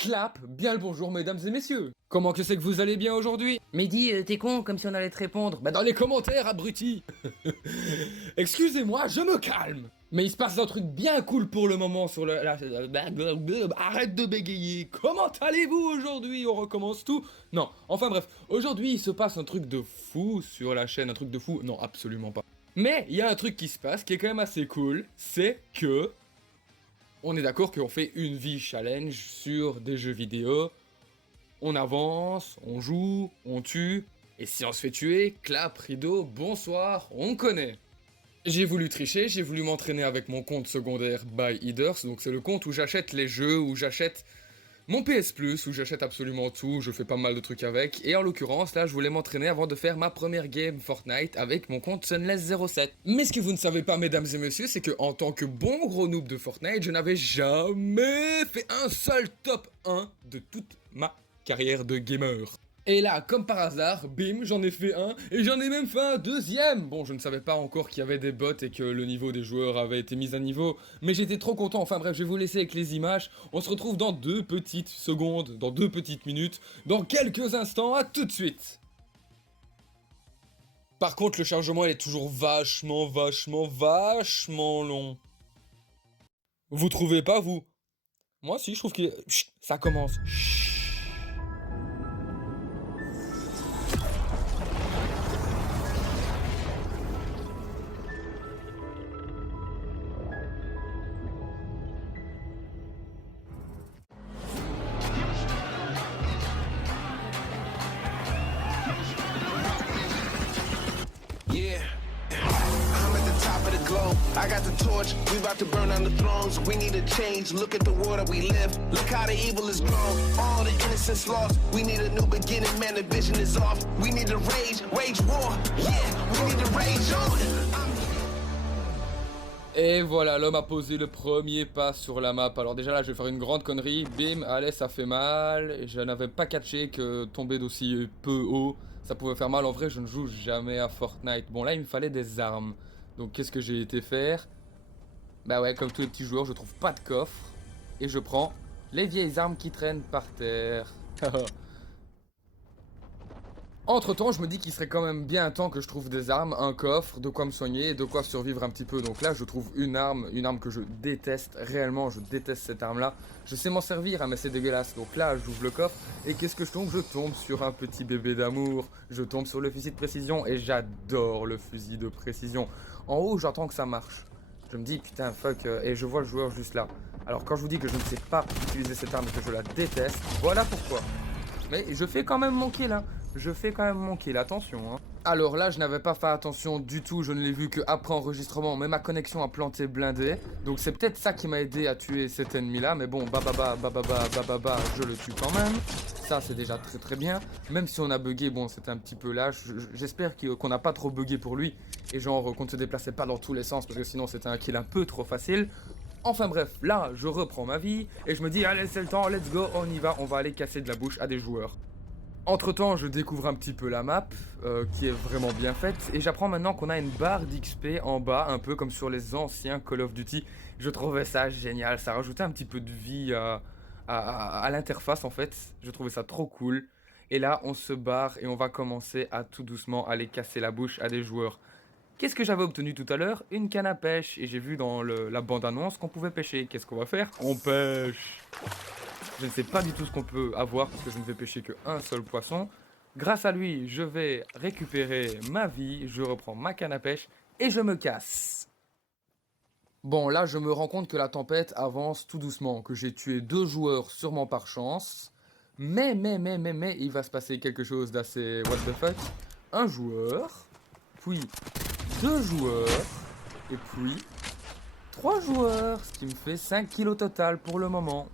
Clap, bien le bonjour mesdames et messieurs. Comment que c'est que vous allez bien aujourd'hui? Mais dis, t'es con, comme si on allait te répondre. Bah dans les commentaires, abruti. Excusez-moi, je me calme. Mais il se passe un truc bien cool pour le moment sur le... Arrête de bégayer. Comment allez-vous aujourd'hui? On recommence tout? Non, enfin bref, aujourd'hui il se passe un truc de fou sur la chaîne, un truc de fou? Non, absolument pas. Mais il y a un truc qui se passe qui est quand même assez cool, c'est que... On est d'accord qu'on fait une vie challenge sur des jeux vidéo. On avance, on joue, on tue. Et si on se fait tuer, clap, rideau, bonsoir, on connaît. J'ai voulu tricher, j'ai voulu m'entraîner avec mon compte secondaire Buy Eaters. Donc c'est le compte où j'achète les jeux, où j'achète mon PS Plus, où j'achète absolument tout, je fais pas mal de trucs avec. Et en l'occurrence, là, je voulais m'entraîner avant de faire ma première game Fortnite avec mon compte Sunless07. Mais ce que vous ne savez pas, mesdames et messieurs, c'est que en tant que bon gros noob de Fortnite, je n'avais jamais fait un seul top 1 de toute ma carrière de gamer. Et là, comme par hasard, bim, j'en ai fait un, et j'en ai même fait un deuxième. Bon, je ne savais pas encore qu'il y avait des bots et que le niveau des joueurs avait été mis à niveau, mais j'étais trop content. Enfin bref, je vais vous laisser avec les images. On se retrouve dans 2 petites secondes, dans 2 petites minutes, dans quelques instants. À tout de suite. Par contre, le chargement, il est toujours vachement long. Vous trouvez pas, vous? Moi, si, je trouve qu'il est... Chut, ça commence. Chut. I got the torch, we about to burn on the thrones. We need a change, look at the world that we live. Look how the evil is grown, all the innocence lost. We need a new beginning, man, the vision is off. We need to wage war, yeah, we need to rage on. Et voilà, l'homme a posé le premier pas sur la map. Alors déjà là, je vais faire une grande connerie. Bim, allez, ça fait mal. Et je n'avais pas catché que tomber d'aussi peu haut, ça pouvait faire mal. En vrai, je ne joue jamais à Fortnite. Bon, là, il me fallait des armes. Donc, qu'est-ce que j'ai été faire? Bah ouais, comme tous les petits joueurs, je trouve pas de coffre. Et je prends les vieilles armes qui traînent par terre. Entre temps, je me dis qu'il serait quand même bien temps que je trouve des armes, un coffre, de quoi me soigner et de quoi survivre un petit peu. Donc là, je trouve une arme que je déteste, réellement, je déteste cette arme-là. Je sais m'en servir, hein, mais c'est dégueulasse. Donc là, j'ouvre le coffre et qu'est-ce que je tombe? Je tombe sur un petit bébé d'amour. Je tombe sur le fusil de précision et j'adore le fusil de précision. En haut, j'entends que ça marche. Je me dis, putain, fuck, et je vois le joueur juste là. Alors quand je vous dis que je ne sais pas utiliser cette arme et que je la déteste, voilà pourquoi. Mais je fais quand même mon kill, hein. Je fais quand même mon kill, attention, hein. Alors là, je n'avais pas fait attention du tout, je ne l'ai vu qu'après enregistrement, mais ma connexion a planté blindé. Donc c'est peut-être ça qui m'a aidé à tuer cet ennemi-là, mais bon, je le tue quand même. Ça, c'est déjà très très bien. Même si on a bugué, bon, c'était un petit peu lâche. J'espère qu'on n'a pas trop bugué pour lui. Et genre, qu'on ne se déplaçait pas dans tous les sens, parce que sinon c'était un kill un peu trop facile. Enfin bref, là, je reprends ma vie, et je me dis, allez, c'est le temps, let's go, on y va, on va aller casser de la bouche à des joueurs. Entre temps, je découvre un petit peu la map, qui est vraiment bien faite, et j'apprends maintenant qu'on a une barre d'XP en bas, un peu comme sur les anciens Call of Duty. Je trouvais ça génial, ça rajoutait un petit peu de vie à l'interface en fait, je trouvais ça trop cool. Et là, on se barre et on va commencer à tout doucement aller casser la bouche à des joueurs. Qu'est-ce que j'avais obtenu tout à l'heure? Une canne à pêche, et j'ai vu dans la bande-annonce qu'on pouvait pêcher. Qu'est-ce qu'on va faire? On pêche! Je ne sais pas du tout ce qu'on peut avoir parce que je ne vais pêcher qu'un seul poisson. Grâce à lui, je vais récupérer ma vie, je reprends ma canne à pêche et je me casse. Bon, là, je me rends compte que la tempête avance tout doucement, que j'ai tué 2 joueurs sûrement par chance. Mais, il va se passer quelque chose d'assez what the fuck. Un joueur, puis 2 joueurs, et puis 3 joueurs, ce qui me fait 5 kills au total pour le moment.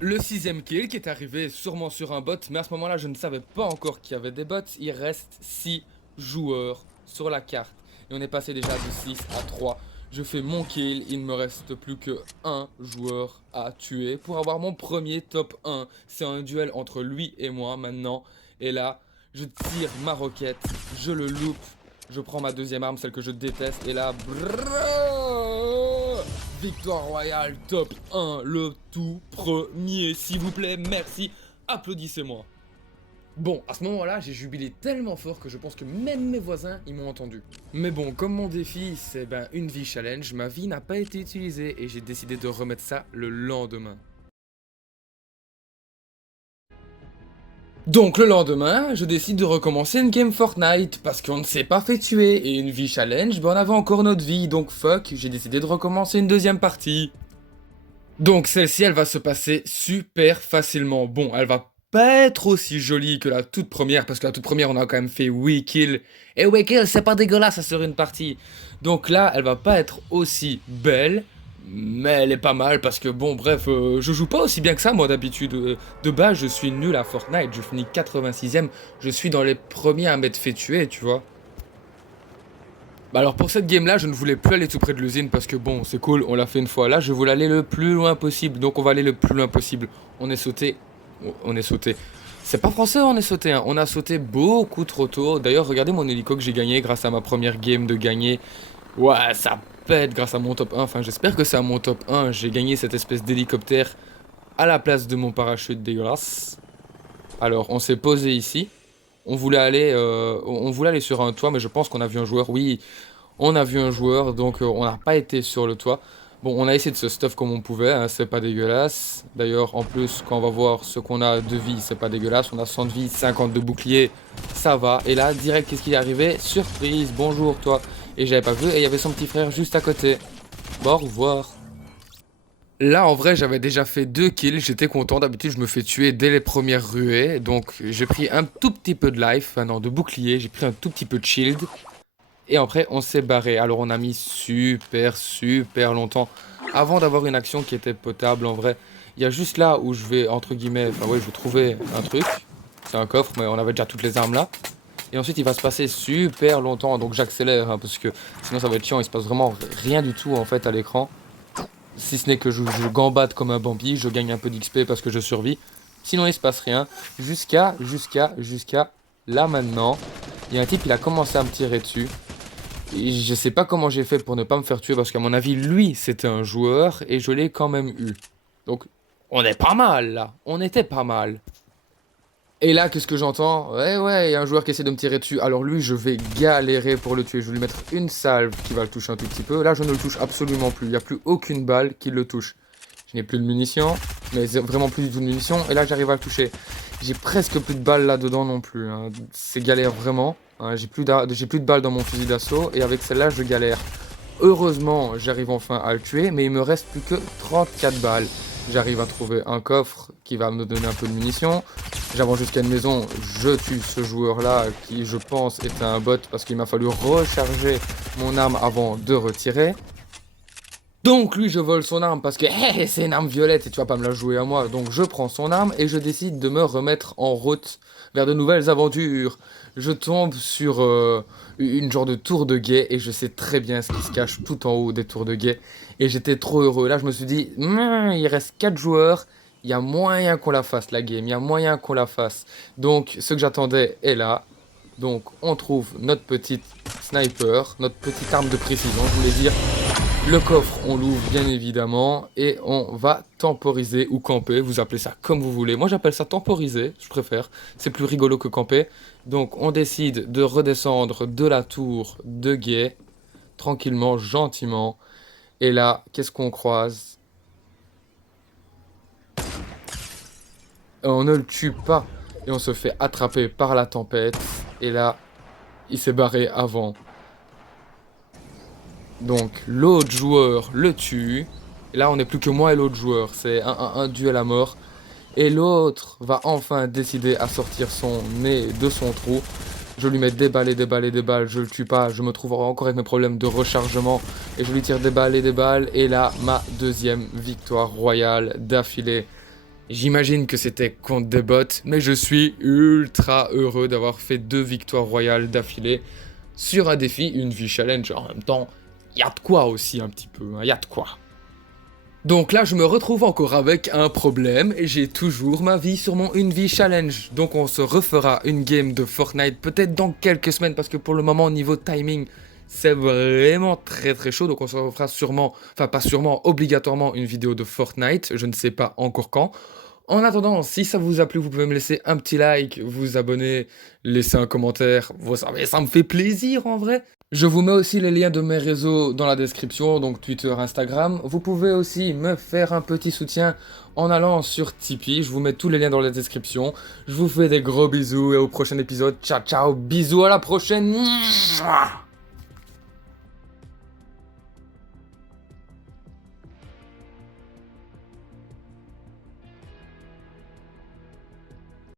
Le 6ème kill qui est arrivé sûrement sur un bot, mais à ce moment-là, je ne savais pas encore qu'il y avait des bots. Il reste 6 joueurs sur la carte. Et on est passé déjà de 6 à 3. Je fais mon kill, il ne me reste plus que un joueur à tuer pour avoir mon premier top 1. C'est un duel entre lui et moi maintenant. Et là, je tire ma roquette, je le loupe. Je prends ma deuxième arme, celle que je déteste. Et là, victoire royale top 1, le tout premier, s'il vous plaît, merci, applaudissez-moi. Bon, à ce moment-là, j'ai jubilé tellement fort que je pense que même mes voisins, ils m'ont entendu. Mais bon, comme mon défi, c'est une vie challenge, ma vie n'a pas été utilisée et j'ai décidé de remettre ça le lendemain. Donc le lendemain, je décide de recommencer une game Fortnite, parce qu'on ne s'est pas fait tuer, et une vie challenge, on avait encore notre vie, donc fuck, j'ai décidé de recommencer une deuxième partie. Donc celle-ci, elle va se passer super facilement. Bon, elle va pas être aussi jolie que la toute première, parce que la toute première, on a quand même fait 8 kills, et 8 kills, c'est pas dégueulasse sur une partie. Donc là, elle va pas être aussi belle, mais elle est pas mal parce que bon bref, je joue pas aussi bien que ça moi d'habitude. De base je suis nul à Fortnite, je finis 86ème, je suis dans les premiers à m'être fait tuer, tu vois. Bah alors pour cette game là je ne voulais plus aller tout près de l'usine parce que bon c'est cool, on l'a fait une fois. Là je voulais aller le plus loin possible, donc on va aller le plus loin possible. On est sauté, c'est pas français on est sauté hein. On a sauté beaucoup trop tôt. D'ailleurs regardez mon hélico que j'ai gagné grâce à ma première game de gagner. Ouais ça pète grâce à mon top 1, enfin j'espère que c'est à mon top 1, j'ai gagné cette espèce d'hélicoptère à la place de mon parachute dégueulasse. Alors on s'est posé ici, on voulait aller sur un toit mais je pense qu'on a vu un joueur, oui on a vu un joueur donc on n'a pas été sur le toit. Bon on a essayé de se stuff comme on pouvait, hein, c'est pas dégueulasse. D'ailleurs en plus quand on va voir ce qu'on a de vie c'est pas dégueulasse, on a 100 de vie, 50 de bouclier, ça va. Et là direct qu'est-ce qui est arrivé? Surprise, bonjour toi. Et j'avais pas vu et il y avait son petit frère juste à côté. Bon au revoir. Là en vrai j'avais déjà fait 2 kills, j'étais content, d'habitude je me fais tuer dès les premières ruées. Donc j'ai pris un tout petit peu de life, enfin non de bouclier, j'ai pris un tout petit peu de shield. Et après on s'est barré, alors on a mis super longtemps avant d'avoir une action qui était potable en vrai. Il y a juste là où je vais entre guillemets, enfin ouais je vais trouver un truc. C'est un coffre mais on avait déjà toutes les armes là. Et ensuite il va se passer super longtemps, donc j'accélère hein, parce que sinon ça va être chiant, il se passe vraiment rien du tout en fait à l'écran. Si ce n'est que je gambade comme un Bambi, je gagne un peu d'XP parce que je survis. Sinon il se passe rien, jusqu'à là maintenant. Il y a un type, il a commencé à me tirer dessus. Et je sais pas comment j'ai fait pour ne pas me faire tuer parce qu'à mon avis lui c'était un joueur et je l'ai quand même eu. Donc on est pas mal là, on était pas mal. Et là, qu'est-ce que j'entends? Ouais, il y a un joueur qui essaie de me tirer dessus. Alors lui, je vais galérer pour le tuer. Je vais lui mettre une salve qui va le toucher un tout petit peu. Là, je ne le touche absolument plus. Il n'y a plus aucune balle qui le touche. Je n'ai plus de munitions, mais vraiment plus du tout de munitions. Et là, j'arrive à le toucher. J'ai presque plus de balles là-dedans non plus. Hein. C'est galère vraiment. Hein. J'ai plus de balles dans mon fusil d'assaut. Et avec celle-là, je galère. Heureusement, j'arrive enfin à le tuer. Mais il me reste plus que 34 balles. J'arrive à trouver un coffre qui va me donner un peu de munitions. J'avance jusqu'à une maison, je tue ce joueur-là qui, je pense, était un bot parce qu'il m'a fallu recharger mon arme avant de retirer. Donc lui, je vole son arme parce que hey, c'est une arme violette et tu vas pas me la jouer à moi. Donc je prends son arme et je décide de me remettre en route vers de nouvelles aventures. Je tombe sur une genre de tour de guet et je sais très bien ce qui se cache tout en haut des tours de guet. Et j'étais trop heureux. Là, je me suis dit, il reste 4 joueurs. Il y a moyen qu'on la fasse, la game. Il y a moyen qu'on la fasse. Donc, ce que j'attendais est là. Donc, on trouve notre petite sniper, notre petite arme de précision, je voulais dire. Le coffre, on l'ouvre bien évidemment. Et on va temporiser ou camper. Vous appelez ça comme vous voulez. Moi, j'appelle ça temporiser, je préfère. C'est plus rigolo que camper. Donc, on décide de redescendre de la tour de guet. Tranquillement, gentiment. Et là, qu'est-ce qu'on croise? On ne le tue pas. Et on se fait attraper par la tempête. Et là, il s'est barré avant. Donc, l'autre joueur le tue. Et là, on n'est plus que moi et l'autre joueur. C'est un duel à mort. Et l'autre va enfin décider à sortir son nez de son trou. Je lui mets des balles, je le tue pas, je me trouve encore avec mes problèmes de rechargement et je lui tire des balles, et là, ma deuxième victoire royale d'affilée. J'imagine que c'était contre des bots, mais je suis ultra heureux d'avoir fait 2 victoires royales d'affilée sur un défi, une vie challenge. En même temps, il y a de quoi aussi un petit peu, il y a de quoi. Donc là, je me retrouve encore avec un problème et j'ai toujours ma vie sur mon une vie challenge. Donc on se refera une game de Fortnite peut-être dans quelques semaines parce que pour le moment, au niveau timing, c'est vraiment très très chaud, donc on se refera sûrement, enfin pas sûrement, obligatoirement une vidéo de Fortnite, je ne sais pas encore quand. En attendant, si ça vous a plu, vous pouvez me laisser un petit like, vous abonner, laisser un commentaire, ça me fait plaisir en vrai. Je vous mets aussi les liens de mes réseaux dans la description, donc Twitter, Instagram. Vous pouvez aussi me faire un petit soutien en allant sur Tipeee, je vous mets tous les liens dans la description. Je vous fais des gros bisous et au prochain épisode. Ciao ciao, bisous, à la prochaine.